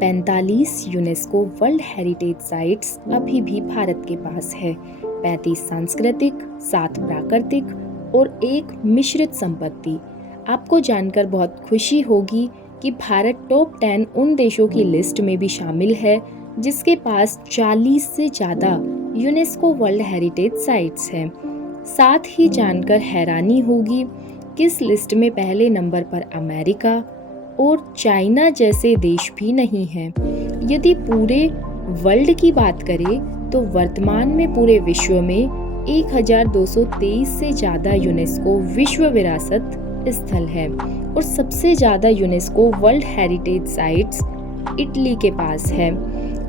45 UNESCO world heritage sites अभी भी भारत के पास है। 35 सांस्कृतिक, 7 प्राकृतिक और एक मिश्रित संपत्ति। आपको जानकर बहुत खुशी होगी कि भारत टॉप 10 उन देशों की लिस्ट में भी शामिल है जिसके पास 40 से ज़्यादा यूनेस्को वर्ल्ड हेरिटेज साइट्स हैं। साथ ही जानकर हैरानी होगी किस लिस्ट में पहले नंबर पर अमेरिका और चाइना जैसे देश भी नहीं हैं। यदि पूरे वर्ल्ड की बात करें तो वर्तमान में पूरे विश्व में 1223 से ज़्यादा यूनेस्को विश्व विरासत स्थल है और सबसे ज़्यादा UNESCO world heritage sites Italy के पास है।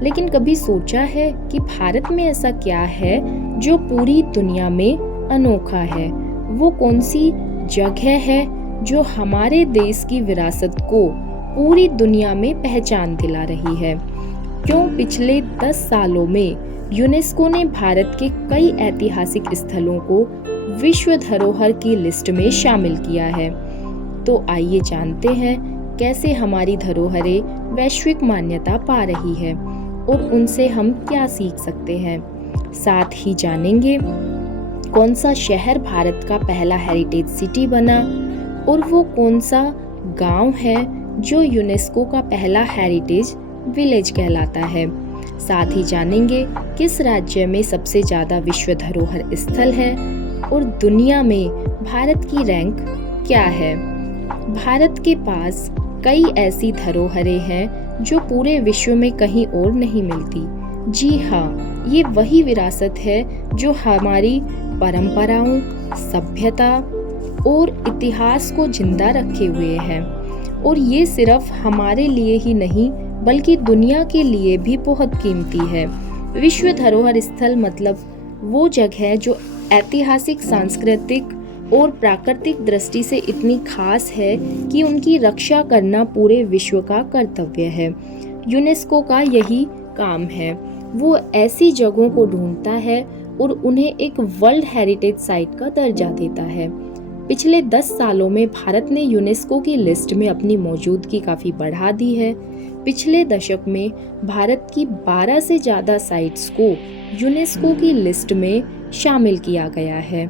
लेकिन कभी सोचा है कि भारत में ऐसा क्या है जो पूरी दुनिया में अनोखा है? वो कौन सी जगह है जो हमारे देश की विरासत को पूरी दुनिया में पहचान दिला रही है? क्यों पिछले 10 सालों में यूनेस्को ने भारत के कई ऐतिहासिक स्थलों को विश्व धरोहर की लिस्ट में शामिल किया है? तो आइए जानते हैं कैसे हमारी धरोहरें वैश्विक मान्यता पा रही है और उनसे हम क्या सीख सकते हैं। साथ ही जानेंगे कौन सा शहर भारत का पहला हेरिटेज सिटी बना और वो कौन सा गांव है जो यूनेस्को का पहला हेरिटेज विलेज कहलाता है। साथ ही जानेंगे किस राज्य में सबसे ज़्यादा विश्व धरोहर स्थल है और दुनिया में भारत की रैंक क्या है। भारत के पास कई ऐसी धरोहरें हैं जो पूरे विश्व में कहीं और नहीं मिलती। जी हाँ, ये वही विरासत है जो हमारी परंपराओं, सभ्यता और इतिहास को जिंदा रखे हुए हैं और ये सिर्फ हमारे लिए ही नहीं बल्कि दुनिया के लिए भी बहुत कीमती है। विश्व धरोहर स्थल मतलब वो जगह जो ऐतिहासिक, सांस्कृतिक और प्राकृतिक दृष्टि से इतनी खास है कि उनकी रक्षा करना पूरे विश्व का कर्तव्य है। यूनेस्को का यही काम है, वो ऐसी जगहों को ढूंढता है और उन्हें एक वर्ल्ड हेरिटेज साइट का दर्जा देता है। पिछले 10 सालों में भारत ने यूनेस्को की लिस्ट में अपनी मौजूदगी काफ़ी बढ़ा दी है। पिछले दशक में भारत की 12 से ज़्यादा साइट्स को यूनेस्को की लिस्ट में शामिल किया गया है।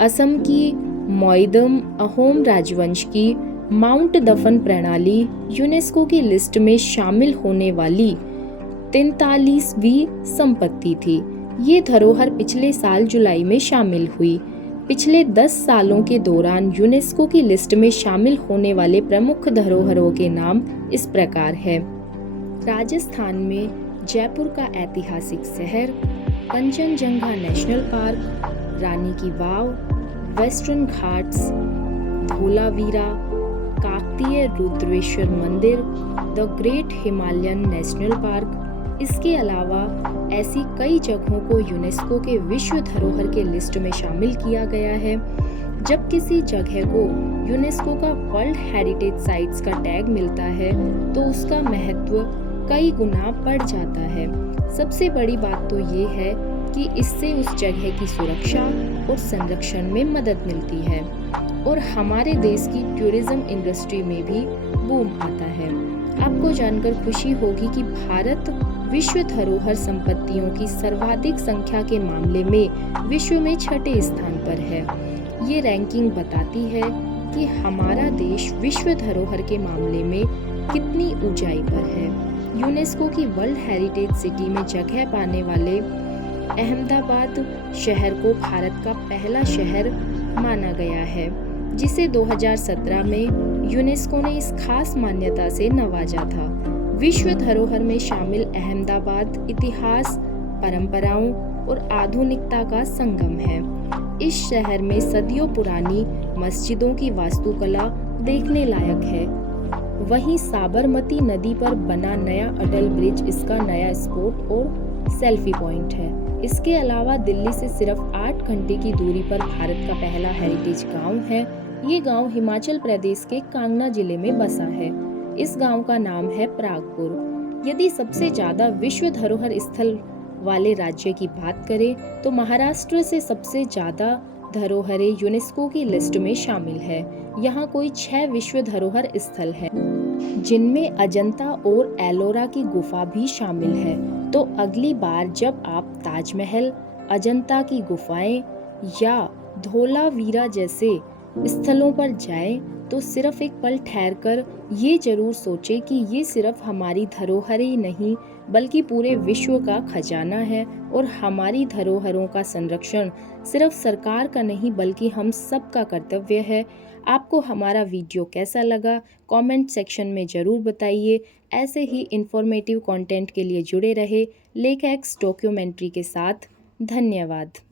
असम की मोइदम अहोम राजवंश की माउंट दफन प्रणाली यूनेस्को की लिस्ट में शामिल होने वाली 43वीं संपत्ति थी। ये धरोहर पिछले साल जुलाई में शामिल हुई। पिछले 10 सालों के दौरान यूनेस्को की लिस्ट में शामिल होने वाले प्रमुख धरोहरों के नाम इस प्रकार है। राजस्थान में जयपुर का ऐतिहासिक शहर, कंचनजंगा नेशनल पार्क, रानी की वाव, वेस्टर्न घाट्स, धोलावीरा, काकतीय रुद्रेश्वर मंदिर, the great Himalayan national park. इसके अलावा ऐसी कई जगहों को यूनेस्को के विश्व धरोहर के लिस्ट में शामिल किया गया है। जब किसी जगह को यूनेस्को का वर्ल्ड हेरिटेज साइट्स का टैग मिलता है तो उसका महत्व कई गुना बढ़ जाता है। सबसे बड़ी बात तो ये है कि इससे उस जगह की सुरक्षा और संरक्षण में मदद मिलती है और हमारे देश की टूरिज्म इंडस्ट्री में भी बूम आता है। आपको जानकर खुशी होगी कि भारत विश्व धरोहर संपत्तियों की सर्वाधिक संख्या के मामले में विश्व में 6ठे स्थान पर है। ये रैंकिंग बताती है कि हमारा देश विश्व धरोहर के मामले में कितनी ऊंचाई पर है। यूनेस्को की वर्ल्ड हेरिटेज सिटी में जगह पाने वाले अहमदाबाद शहर को भारत का पहला शहर माना गया है, जिसे 2017 में यूनेस्को ने इस खास मान्यता से नवाजा था। विश्व धरोहर में शामिल अहमदाबाद इतिहास, परंपराओं और आधुनिकता का संगम है। इस शहर में सदियों पुरानी मस्जिदों की वास्तुकला देखने लायक है। वहीं साबरमती नदी पर बना नया अटल ब्रिज इसका नया स्पॉट और सेल्फी पॉइंट है। इसके अलावा दिल्ली से सिर्फ 8 घंटे की दूरी पर भारत का पहला हेरिटेज गांव है। ये गांव हिमाचल प्रदेश के कांगड़ा जिले में बसा है। इस गांव का नाम है प्रागपुर। यदि सबसे ज्यादा विश्व धरोहर स्थल वाले राज्य की बात करें तो महाराष्ट्र से सबसे ज्यादा धरोहरें यूनेस्को की लिस्ट में शामिल है। यहाँ कोई 6 विश्व धरोहर स्थल है। जिनमें अजंता और एलोरा की गुफा भी शामिल है। तो अगली बार जब आप ताजमहल, अजंता की गुफाएं या धोलावीरा जैसे स्थलों पर जाएं, तो सिर्फ एक पल ठहरकर ये जरूर सोचें कि ये सिर्फ हमारी धरोहर ही नहीं, बल्कि पूरे विश्व का खजाना है। और हमारी धरोहरों का संरक्षण सिर्फ सरकार का नहीं, बल्कि हम सब का कर्तव्य है। आपको हमारा वीडियो कैसा लगा, कमेंट सेक्शन में ज़रूर बताइए। ऐसे ही इंफॉर्मेटिव कंटेंट के लिए जुड़े रहे लेक एक्स डॉक्यूमेंट्री के साथ। धन्यवाद।